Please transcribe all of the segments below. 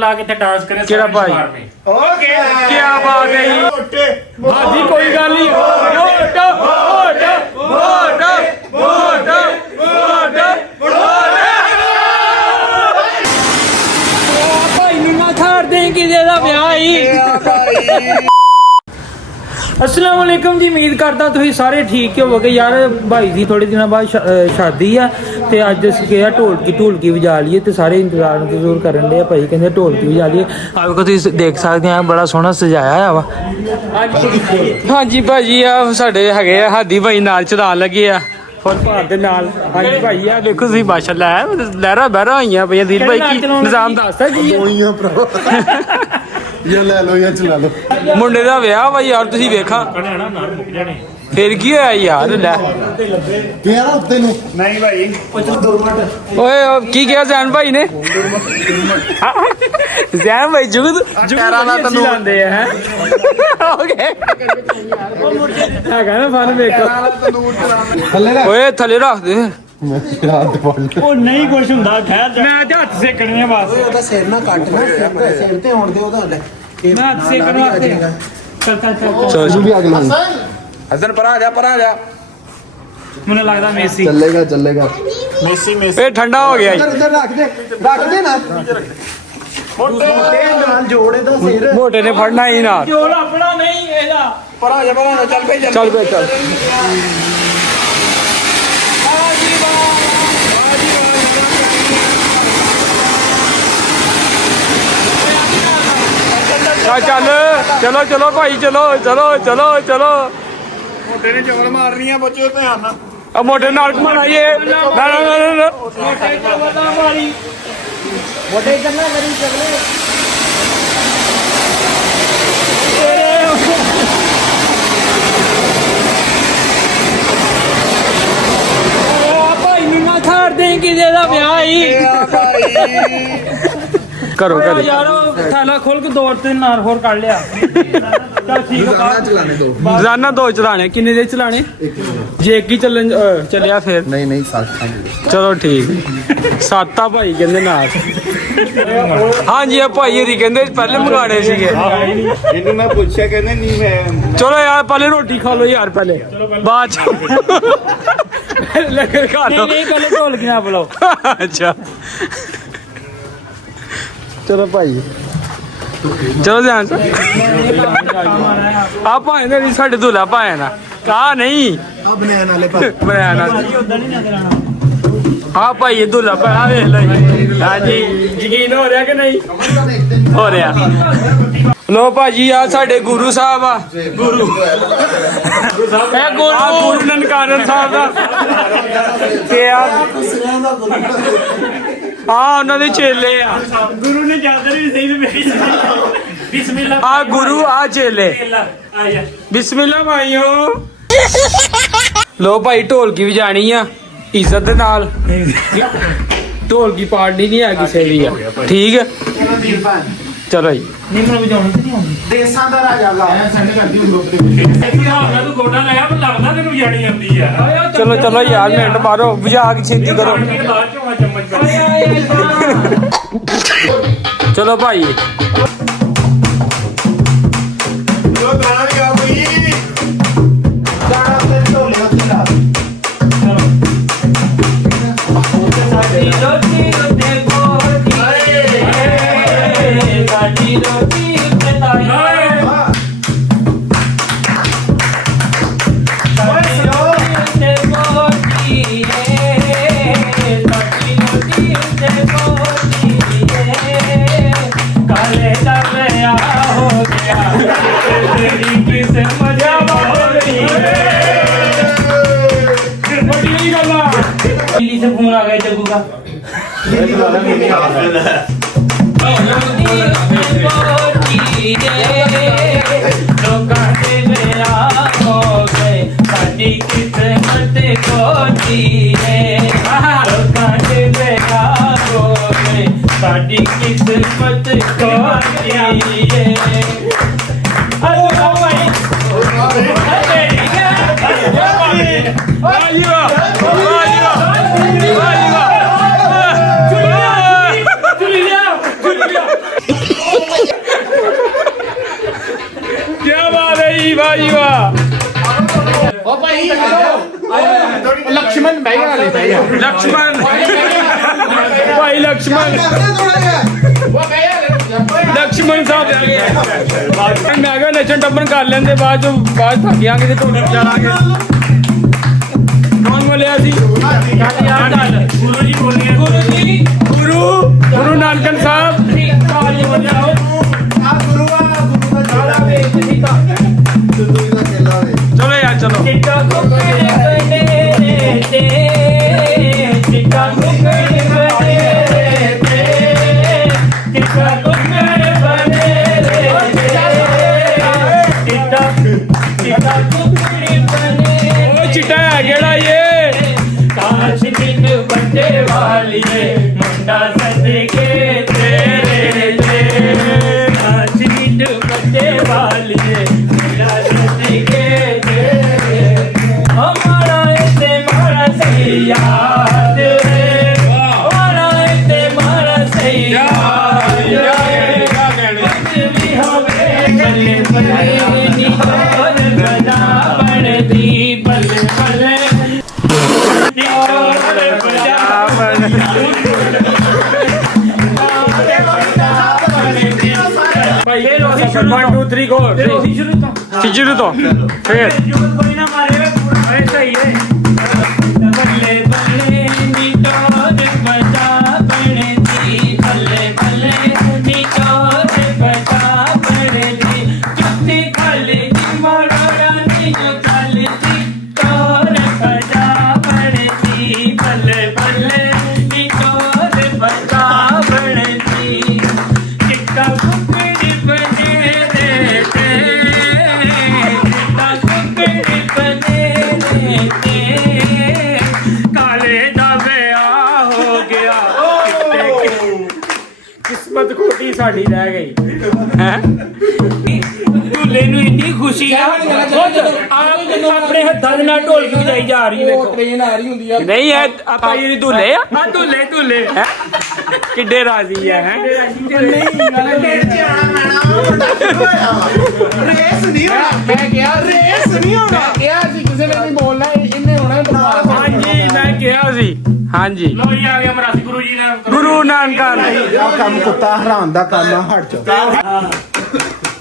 ਲਾ के डांस करे केड़ा भाई? ओके क्या बात है भाजी कोई गल नहीं vote vote vote vote vote भाई नु छाड़ दे कि जेदा ब्याह ही अस्सलाम वालेकुम जी उम्मीद करदा तुसीं सारे ठीक होवोगे यार भाई दी थोड़े दिनों बाद शादी है ते अज असीं किहा ढोलकी वजा लईए ते सारे इंतजार करन दे भाई कहंदे ढोलकी वजा लईए आपको तुसीं देख सकदे आ बड़ा सोहना सजाया है वा हाँ जी भाजी आ साडे हैगे हादी भाई नाल चलान लगे आ फुल भार दे नाल हाँ जी भाई आ देखो तुसीं माशाअल्लाह लहरा बहरा होईयां पईयां दिल भाई की निजाम दसदा जी या ले लो या चला लो मुंडे दा विआह वा यार तुसीं वेखा फिर की होया यार ले क्या उत्ते नु नहीं भाई ओए की किया जैन भाई ने जैन भाई जुगद पैरा ना तंदूर लांदे हैं ओके हैगा ना फन देखो थल्ले रख ओए थले रख दे मैं याद बोल ਉਹ ਨਹੀਂ ਕੁਛ ਹੁੰਦਾ ਖੈਰ ਮੈਂ ਤੇ ਹੱਥ ਸੇਕਣੇ ਆ ਬਸ ਉਹਦਾ ਸਿਰ ਨਾ ਕੱਟ ਨਾ ਸਿਰ ਤੇ ਹੋਣ ਦੇ ਉਹਦਾ ਲੈ ਮੈਂ ਹੱਥ ਸੇਕਣ ਵਾਸਤੇ ਚੱਲ तू भी आगे लग हसन पर आ जा ਮੈਨੂੰ ਲੱਗਦਾ ਮੇਸੀ चलेगा चलेगा ए ठंडा हो गया ਉਧਰ ਉਧਰ ਰੱਖ ਦੇ ਨਾ ਮੋਟੇ ਨਾਲ ਜੋੜੇ ਦਾ ਸਿਰ मोटे ने फड़ना ही ना ਜੋੜ ਆਪਣਾ ਨਹੀਂ ਇਹਦਾ चल बे चल चल चलो चलो भाई चलो चलो चलो चलो ਮੋਟੇ ਨੇ ਚਵਲ ਮਾਰਨੀਆਂ ਬੱਚੇ ਧਿਆਨ ਨਾਲ अब मोटे नाल बनाइए ना ना ना ना ਮੋਟੇ ਚਵਲ ਨਾ ਮਾਰੀ ਮੋਟੇ ਕਰਨਾ ਕਰੀ ਚਗਲੇ भाई नु ना छाड़ दे कि जेदा ब्याह ही करो करो ਯਾਰ ਥਾਲਾ ਖੋਲ ਕੇ ਦੋ ਤਿੰਨ ਨਾਰ ਹੋਰ ਕੱਢ ਲਿਆ ਚੱਲ ਠੀਕ ਆ चलाने दो रोजाना दो चलाने किन्ने दे चलाने जे एक ही चलन चलिया फिर नहीं नहीं साथ चलो ठीक साता भाई कहंदे नाल हाँ जी भाई हरी कहंदे पहले मंगाने सीगे ਇਹਨੂੰ ਮੈਂ ਪੁੱਛਿਆ ਕਹਿੰਦੇ ਨਹੀਂ ਮੈਂ चलो यार पहले रोटी खा लो यार पहले बाद लगे खा लो ਨਹੀਂ ਪਹਿਲੇ ਢੋਲਕੀਆਂ ਬੁਲਾਓ अच्छा चलो भाई चलो ध्यान से आप भाए ना नहीं साढ़े दूल्हा भाए ना कहा नहीं ਆ ਬਨੈਣ ਵਾਲੇ ਪਾ बनाया ना ਉਦਾਂ ਨਹੀਂ ਨਜ਼ਰ ਆਣਾ हाँ भाई ये दूल्हा भाया वेख लो जी हाँ जी यकीन हो रहा कि नहीं हो रहा लो भाजी आ साडे गुरु साहब आ गुरु गुरु ननकानन साहब दा ते हाँ उन्होंने चेले आ ਗੁਰੂ ਨੇ ਚਾਦਰ ਵੀ ਸਹੀ ਮੇਰੀ ਬਿਸਮਿਲ੍ਲਾ आ गुरु आ चेले ਆ ਜਾ बिस्मिल्लाह भाइयों लो भाई ढोलकी भी जानी आ इज्जत दे नाल ढोलकी पाड़नी नहीं है किसी भी आ ठीक है चलो जी ਨਹੀਂ ਮੈਨੂੰ ਵਜਾਉਣੀ ਤੇ ਨਹੀਂ ਆਉਂਦੀ ਦੇਸਾਂ ਦਾ ਰਾਜਾ ਲਾ ਤੂੰ ਗੋਡਾ ਲਾਇਆ ਪਰ ਲੱਗਦਾ ਤੈਨੂੰ ਜਾਣੀ ਆਉਂਦੀ ਆ चलो चलो यार मिनट मारो बुझा के छेती करो ਬਾਅਦ ਚੋਂ ਆ ਚਮਚ चलो भाई ਜੋ ਗਾਣਾ ਵੀ ਗਾ ਕੋਈ ਗਾਣਾ ਤੇ ਢੋਲੇ ਉੱਤੇ ਲਾ ਸਾਡੀ ਰੋਟੀ ਉੱਤੇ ਗੋਦੀ ਸਾਡੀ ਰੋਟੀ ਉੱਤੇ ਤਾਇਆ ਸਾਡੀ ਰੋਟੀ ਉੱਤੇ ਗੋਦੀ ਸਾਡੀ ਰੋਟੀ ਉੱਤੇ ਗੋਦੀ ਕਾਲੇ ਦਾ ਵਿਆਹ ਹੋ ਗਿਆ ਤੇਰੀ ਕਿਸਮਤ ਹੋ ਗਈ बड़ी नहीं करना दिल्ली से फोन आ गया जग्गू का साडी किस्मत को ਵਾਹ ਜੀ ਵਾਹ ਲక్ష్మణ ਬਹਿ ਗਿਆ ਲక్ష్మణ ਭਾਈ ਲక్ష్మణ ਲక్ష్మణ ਸਾਹਿਬ ਮੈਂ ਕਿਹਾ ਨੱਚਣ ਟੱਪਣ ਕਰ ਲੈਂਦੇ ਬਾਅਦ ਥੱਕ ਜਾਾਂਗੇ ਤੇ ਢੋਲੀ ਵਜਾਵਾਂਗੇ ਕੌਣ ਬੋਲਿਆ ਸੀ ਗੁਰੂ ਜੀ ਬੋਲਿਆ ਗੁਰੂ ਨਾਨਕ ਸਾਹਿਬ ਤਾਲੀ ਵਜਾਓ ਗੁਰੂ ਦਾ ਜਾਲਾ ਵੇਚ ਦਿੱਤਾ ਦੂਜੀ ਦਾ ਕੇਲਾ ਵੇ ਚਲੋ ਯਾਰ ਚਲੋ ਚਿੱਟਾ ਕੁੱਕੜ ਬਣੇ ਤੇ ਚਿੱਟਾ ਕੁੱਕੜ ਬਣੇ ਤੇ ਚਿੱਟਾ ਕੁੱਕੜ ਬਣੇ ਚਿੱਟਾ ਕੁੱਕੜ ਬਣੇ ਓ ਚਿੱਟਾ ਹੈ ਕਿਹੜਾ ਇਹ ਕਾਸ਼ ਬਿਨ ਬੱਚੇ ਵਾਲੀਏ ਮੁੰਡਾ ਸਦਕੇ ਤੇਰੇ ਤੇ ਕਾਸ਼ ਬਿਨ ਬੱਚੇ ਵਾਲੀਏ ਮੁੰਡਾ ਸਦਕੇ ਤੇਰੇ ਹਮਾਰਾ ਤੇ ਮਾਰਾ ਸਹੀ ਯਾਦ ਹੈ ਹਮਾਰਾ ਤੇ ਮਾਰਾ ਸਹੀ ਯਾਦ ਹੈ ਵੀ ਹੋਵੇ ਬੱਲੇ ਬੱਲੇ ਨੀ ਹੋਰ ਬਣਾ ਬਣਦੀ ਬੱਲੇ ਬੱਲੇ ਭਾਈ 1 2 3 ਗੋ ਸ਼ੁਰੂ ਤੋਂ ਫੇਰ ਕੋਈ ਨਾ ਮਾਰੇ ਪੂਰਾ ਸਹੀ ਹੈ ਬੱਲੇ ਬੱਲੇ ਨੀ ਟੋਰ ਬਜਾ ਬਣਦੀ ਬੱਲੇ ਬੱਲੇ ਨੀ ਟੋਰ ਬਜਾ ਬਣਦੀ ਜੁੱਤੀ ਖਾਲੀ ਦੀ ਮੋੜਾ ਨੀ ਖਾਲੀ ਦੀ ਟੋਰ ਬਜਾ ਬਣਦੀ ਬੱਲੇ ਬੱਲੇ ਨੀ ਟੋਰ ਬਜਾ ਬਣਦੀ ਚਿੱਟਾ ਕੁੱਕੜੀ ਬਣੇ ਤੇ ਚਿੱਟਾ ਕੁੱਕੜੀ ਬਣੇ ਤੇ ਕਾਲੇ ਦਾ ਵਿਆਹ ਹੋ ਗਿਆ ਕਿਸਮਤ ਖੋਟੀ ਸਾਡੀ ਰਹਿ ਗਈ ਹੈ ਢੋਲੇ ਨੂੰ ਇੰਨੀ ਖੁਸ਼ੀ ਆ ਖੁਦ ਆਪ ਆਪਣੇ ਹੱਥਾਂ ਦੇ ਨਾਲ ਢੋਲਕੀ ਵਜਾਈ ਜਾ ਰਹੀ ਵੇਖੋ ਟ੍ਰੇਨ ਆ ਰਹੀ ਹੁੰਦੀ ਆ ਨਹੀਂ ਹੈ ਆਪਾਂ ਜਿਹੜੀ ਧੁੱਲੇ ਆ ਆ ਢੋਲੇ ਹੈਂ? ਕਿੱਡੇ ਰਾਜ਼ੀ ਆ ਹੈ ਰੇਸ ਨਹੀਂ ਹੋਣਾ ਮੈਂ ਕਿਹਾ ਰੇਸ ਨਹੀਂ ਹੋਣਾ ਮੈਂ ਕਿਹਾ ਸੀ ਕਿਸੇ ਨੇ ਨਹੀਂ ਬੋਲਣਾ ਇਹਨੇ ਹੋਣਾ ਬਕਵਾਸ ਹਾਂਜੀ ਮੈਂ ਕਿਹਾ ਸੀ ਹਾਂਜੀ ਲੋ ਜੀ ਆ ਗਿਆ ਮਰਾਸੀ ਗੁਰੂ ਜੀ ਨਾਲ ਗੁਰੂ ਨਾਨਕ ਆ ਕੰਮ ਕੁੱਤਾ ਹਰਾਮ ਦਾ ਕੰਮ ਆ ਹਟ ਜਾ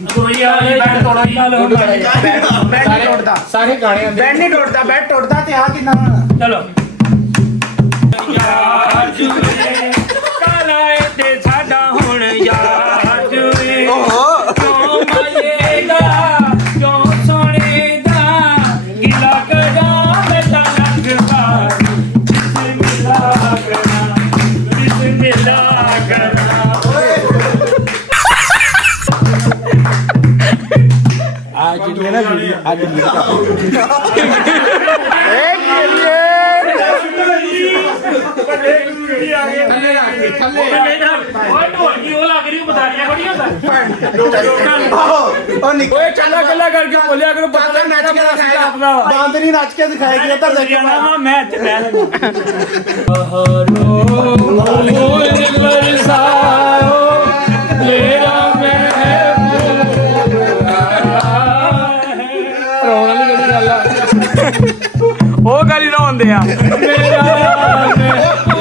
ਗੁਰੂ ਜੀ ਆ ਗਏ ਬੈਠ ਤੋੜਾ ਚਲੋ ਬੈਠ ਨਹੀਂ ਟੁੱਟਦਾ ਸਾਰੇ ਗਾਣੇ ਆਉਂਦੇ ਬੈਠ ਨਹੀਂ ਟੁੱਟਦਾ ਬੈਠ ਟੁੱਟਦਾ ਤੇ ਆ ਕਿੰਨਾ ਚਲੋ ਯਾਰ ਜੁਏ ਕਾਲਾ ਤੇ ਸਾਡਾ ਹੁਣ ਯਾਰ ਜੁਏ ਕਿਉਂ ਮਾਏਗਾ ਕਿਉਂ ਸੋਹਣੇਗਾ ਗਿਲਾ ਕਰਾਂ ਮੈਂ ਤਾਂ ਲੱਗਦਾ ਬਿਸਮਿਲ੍ਲਾਹ ਕਰਨਾ ਅੱਜ ਇਹ ਨਾ ਅੱਜ ਥੱਲੇ ਰੱਖ ਦੇ ਥੱਲੇ ਓਏ ਢੋਲਕੀ ਉਹ ਲੱਗ ਰਹੀ ਬਤਾਰੀਆਂ ਬੜੀਆਂ ਓਏ ਕੱਲਾ ਕੱਲਾ ਕਰਕੇ ਬੋਲਿਆ ਕਰੋ ਚਾਚਾ ਨੱਚ ਕੇ ਦਿਖਾਏਗਾ ਆਪਣਾ ਵਾ ਬਾਂਦ ਨਹੀਂ ਨੱਚ ਕੇ ਦਿਖਾਏਗੀ ਇੱਧਰ ਦੇਖੋ ਮੈਂ ਤੇ ਕਹਿ ਉਹ ਗੱਲ ਹੀ ਨਾ ਹੁੰਦੇ ਆ ਮੇਰਾ ਬੜਾ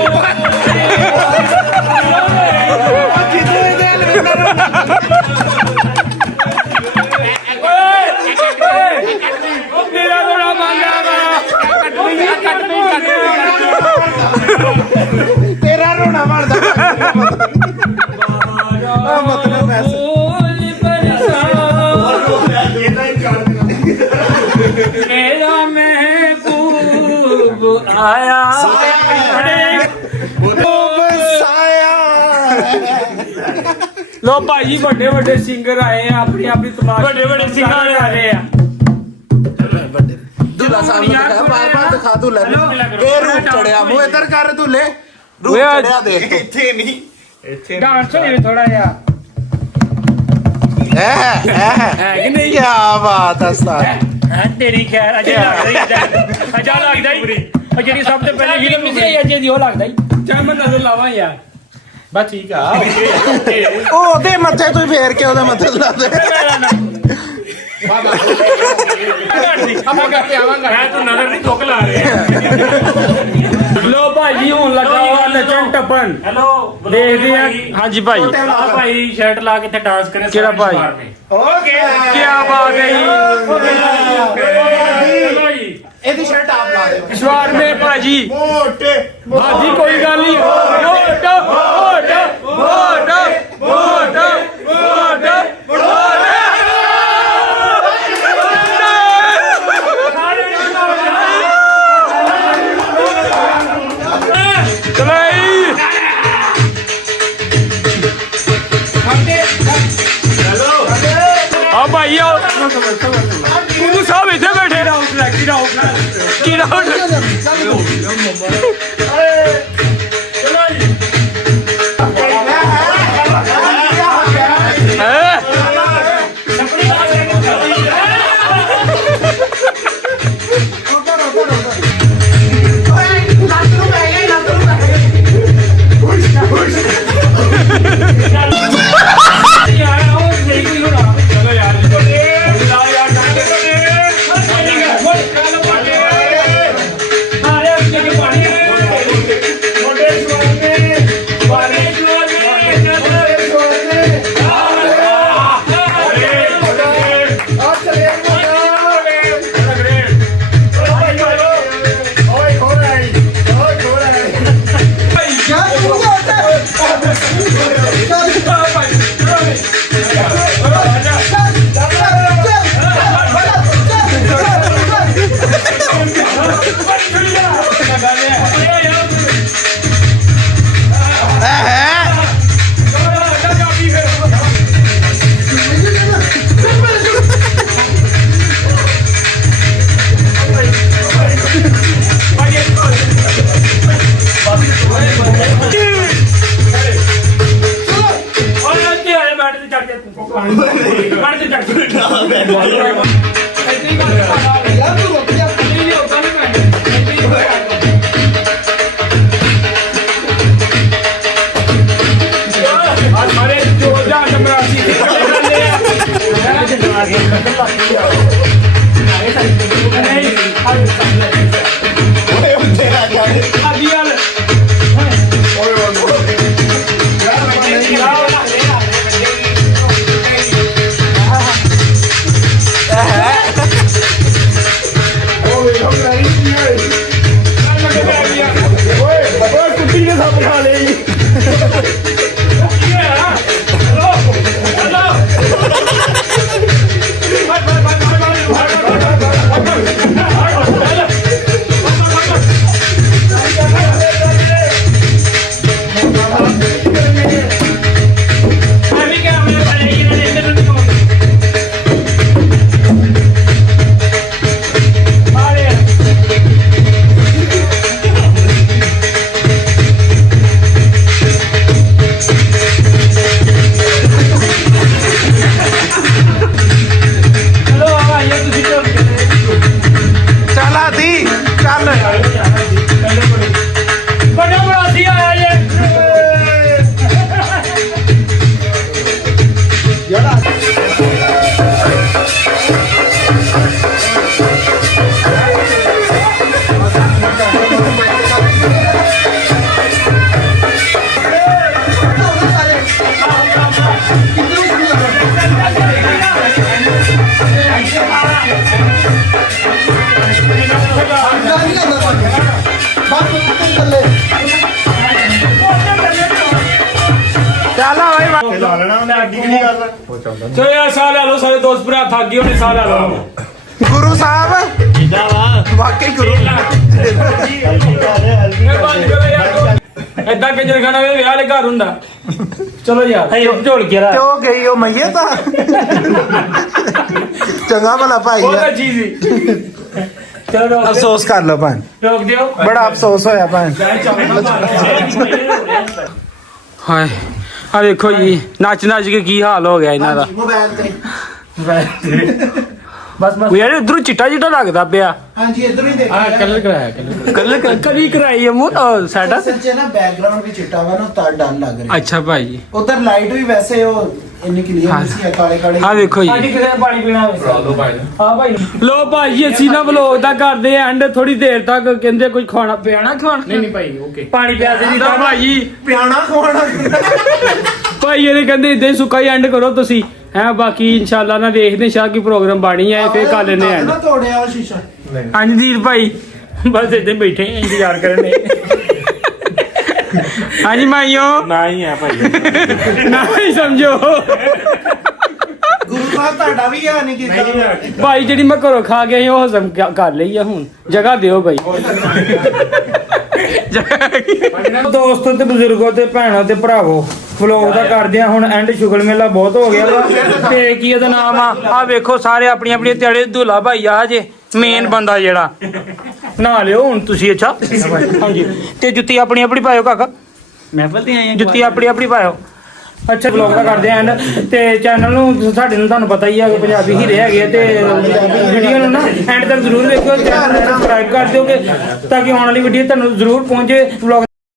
ਤੇਰਾ ਰੋਣਾ ਬਣਦਾ ਮਤਲਬ ਐਸੇ मेरा महबूब आया ਲੋ ਭਾਈ ਵੱਡੇ ਵੱਡੇ ਸਿੰਗਰ ਆਏ ਆ ਆਪਣੀ ਆਪਣੀ ਤਮਾਸ਼ਾ ਵੱਡੇ ਸਿੰਗਰ ਆ ਰਹੇ ਆ ਦੁੱਲਾ ਸਾਹਿਬ ਨੂੰ ਦਿਖਾ ਬਾਰ ਦਿਖਾ ਤੂੰ ਲੈ ਇਹ ਰੂਪ ਚੜਿਆ ਮੂੰਹ ਇੱਧਰ ਕਰ ਤੂੰ ਲੈ ਰੂਪ ਓਏ ਚੜਿਆ ਦੇਖ ਇੱਥੇ ਨਹੀਂ ਇੱਥੇ ਡਾਂਸ ਹੋਈ ਥੋੜਾ ਜਿਹਾ ਹੈ ਕਿ ਨਹੀਂ ਕੀ ਬਾਤ ਹੈ ਸਰ ਤੇਰੀ ਖੈਰ ਅਜੇ ਲੱਗਦਾ ਹੀ ਉਹ ਜਿਹੜੀ ਸਭ ਤੋਂ ਪਹਿਲੀ ਫਿਲਮ ਨਹੀਂ ਸੀ ਅਜੇ ਦੀ ਉਹ ਲੱਗਦਾ ਹੀ ਚੱਲ ਮੈਂ ਨਜ਼ਰ ਲਾਵਾਂ ਯਾਰ ਬਸ ਠੀਕ ਆ ਉਹ ਉਹਦੇ ਮੱਥੇ ਤੋਂ ਹੀ ਫੇਰ ਕੇ ਉਹਦੇ ਮੱਥੇ ਤੇ ਲਾ ਦੇ ਆਪਾਂ ਕਰਕੇ ਆਵਾਂਗਾ ਮੈਂ ਤੂੰ ਨਜ਼ਰ ਨਹੀਂ ਧੁੱਕ ਲਾ ਰਿਹਾ ਲੋ ਭਾਜੀ ਹੁਣ ਲੱਗਾ ਵਾ ਨੱਚਣ ਟੱਪਣ ਹੈਲੋ ਦੇਖਦੇ ਆ ਹਾਂਜੀ ਭਾਈ ਆ ਭਾਈ ਸ਼ਰਟ ਲਾ ਕੇ ਇੱਥੇ ਡਾਂਸ ਕਰੇ ਕਿਹੜਾ ਭਾਈ? ਓਕੇ ਕੀ ਬਾਤ ਹੈ ਜੀ ਇਹਦੀ ਸ਼ਰਟ ਆਪ ਲਾ ਦੇ ਸਵਾਰ ਮੇ ਭਾਜੀ ਮੋਟੇ ਭਾਜੀ ਕੋਈ ਗੱਲ ਨਹੀਂ vote vote vote vote vote ਚਲਾਈ ਆ ਭਾਈ ਆ ਤੂੰ ਸਭ ਇੱਥੇ ਬੈਠੇ ਰਹੋ ਕੀ ਰਾਉਂਡ ਚਲੋ ਯਾਰ ਸਾਹ ਲੈ ਲਓ ਸਾਰੇ ਦੋਸਤ ਭਰਾ ਥੱਕ ਗਏ ਉਹਨੇ ਸਾਹ ਲੈ ਲਓ ਗੁਰੂ ਸਾਹਿਬ ਵਾਕਈ ਗੁਰੂ ਏਦਾਂ ਕਿ ਜਨ ਖਾਣਾ ਵਿਆਹ ਵਾਲੇ ਘਰ ਹੁੰਦਾ ਚਲੋ ਯਾਰ ਝੋਲ ਕੇ ਰਾ ਤੇ ਉਹ ਗਈ ਉਹ ਮਈਏ ਤਾਂ ਚੰਗਾ ਭਲਾ ਭਾਈ ਬਹੁਤ ਅੱਛੀ ਸੀ ਚਲੋ ਅਫਸੋਸ ਕਰ ਲਓ ਭਾਈ ਰੋਕ ਦਿਓ ਬੜਾ ਅਫਸੋਸ ਹੋਇਆ ਭਾਈ ਹਾਏ ਆ ਵੇਖੋ ਜੀ ਨੱਚ ਨੱਚ ਕੇ ਕੀ ਹਾਲ ਹੋ ਗਿਆ ਇਹਨਾਂ ਦਾ ਮੋਬਾਈਲ ਤੇ ਬਸ ਉਹ ਯਾਰ ਇਧਰੋਂ ਚਿੱਟਾ ਚਿੱਟਾ ਲੱਗਦਾ ਪਿਆ ਹਾਂਜੀ ਇਧਰ ਹੀ ਦੇਖੋ ਆ ਕਲਰ ਕਰਾਇਆ ਕਲਰ ਕੱਲ ਕਰੀ ਕਰਾਈ ਆ ਮੂੰਹ ਸਾਡਾ ਸੱਚੇ ਨਾ ਬੈਕਗ੍ਰਾਉਂਡ ਵੀ ਚਿੱਟਾ ਵਾ ਨਾ ਤਾਂ ਡਰ ਲੱਗ ਰਿਹਾ ਅੱਛਾ ਭਾਈ ਉਧਰ ਲਾਈਟ ਵੀ ਵੈਸੇ ਉਹ ਇੰਨੀ ਕਲੀਅਰ ਨਹੀਂ ਸੀ ਕਾਲੇ ਕਾਲੇ ਆ ਵੇਖੋ ਜੀ ਸਾਡੀ ਕਿਸੇ ਨੇ ਪਾਣੀ ਪੀਣਾ ਹੋਵੇ ਹਾਂ ਭਾਈ ਲੋ ਭਾਈ ਅਸੀਂ ਨਾ ਵਲੋਗ ਦਾ ਕਰਦੇ ਆ ਐਂਡ ਥੋੜੀ ਦੇਰ ਤੱਕ ਕਹਿੰਦੇ ਕੁਝ ਖਾਣਾ ਪਿਆਣਾ ਖਾਣਾ ਨਹੀਂ ਭਾਈ ਓਕੇ ਪਾਣੀ ਪਿਆ ਦੇ ਤਾਂ ਭਾਈ ਪਿਆਣਾ ਖਵਾਣਾ ਭਾਈ ਇਹਨੇ ਕਹਿੰਦੇ ਇਦਾਂ ਹੀ ਸੁੱਕਾ ਹੀ ਐਂਡ ਕਰੋ ਤੁਸੀਂ ਹੈ ਬਾਕੀ ਇਨਸ਼ਾਅੱਲਾ ਨਾ ਵੇਖਦੇ ਸ਼ਾਹ ਕੀ ਪ੍ਰੋਗਰਾਮ ਬਾਣੀ ਹੈ ਫੇਰ ਕਰ ਲੈਨੇ ਐਂਡ ਨਾ ਤੋੜਿਆ ਉਹ ਸ਼ੀਸ਼ਾ ਅੰਜਦੀਪ ਭਾਈ ਬਸ ਇੱਥੇ ਬੈਠੇ ਆ, ਇੰਤਜ਼ਾਰ ਕਰਨੇ ਹਾਂਜੀ ਮਾਈਓ ਨਾ ਹੀ ਆ ਭਾਈ ਨਾ ਹੀ ਸਮਝੋ ਗੁਰੂ ਸਾਹਿਬ ਤੁਹਾਡਾ ਵੀ ਆ ਨਹੀਂ ਕੀਤਾ ਭਾਈ ਜਿਹੜੀ ਮੈਂ ਘਰੋਂ ਖਾ ਗਿਆ ਸੀ ਉਹ ਹਜ਼ਮ ਕਰ ਲਈ ਆ ਹੁਣ ਜਗ੍ਹਾ ਦਿਓ ਭਾਈ ਦੋਸਤੋ ਤੇ ਬਜ਼ੁਰਗੋ ਤੇ ਭੈਣੋ ਤੇ ਭਰਾਵੋ ਵਲੋਗ ਦਾ ਕਰਦੇ ਆ ਹੁਣ ਐਂਡ ਸ਼ੁਗਲ ਮੇਲਾ ਬਹੁਤ ਹੋ ਗਿਆ ਵਾ ਤੇ ਕੀ ਇਹਦਾ ਨਾਮ ਆ ਵੇਖੋ ਸਾਰੇ ਆਪਣੀ ਆਪਣੀ ਤਿਆੜੇ ਦੁੱਲਾ ਭਾਈ ਆ ਜੇ ਮੇਨ ਬੰਦਾ ਜਿਹੜਾ ਨਾ ਲਿਓ ਹੁਣ ਤੁਸੀਂ ਅੱਛਾ ਹਾਂਜੀ ਤੇ ਜੁੱਤੀ ਆਪਣੀ ਆਪਣੀ ਪਾਇਓ ਕਾਕਾ ਮੈਂ ਪਤਾ ਆਇਆ ਜੁੱਤੀ ਆਪਣੀ ਆਪਣੀ ਪਾਇਓ ਅੱਛਾ ਵਲੋਗ ਦਾ ਕਰਦੇ ਐਂਡ ਤੇ ਚੈਨਲ ਨੂੰ ਸਾਡੇ ਨੂੰ ਤੁਹਾਨੂੰ ਪਤਾ ਹੀ ਆ ਕਿ ਪੰਜਾਬੀ ਹੀਰੇ ਹੈਗੇ ਤੇ ਵੀਡੀਓ ਨੂੰ ਨਾ ਐਂਡ ਤੱਕ ਜ਼ਰੂਰ ਵੇਖਿਓ ਚੈਨਲ ਨੂੰ ਸਬਸਕ੍ਰਾਈਬ ਕਰ ਦਿਓ ਕਿ ਤਾਂ ਕਿ ਆਉਣ ਵਾਲੀ ਵੀਡੀਓ ਤੁਹਾਨੂੰ ਜ਼ਰੂਰ ਪਹੁੰਚੇ ਵਲੋਗ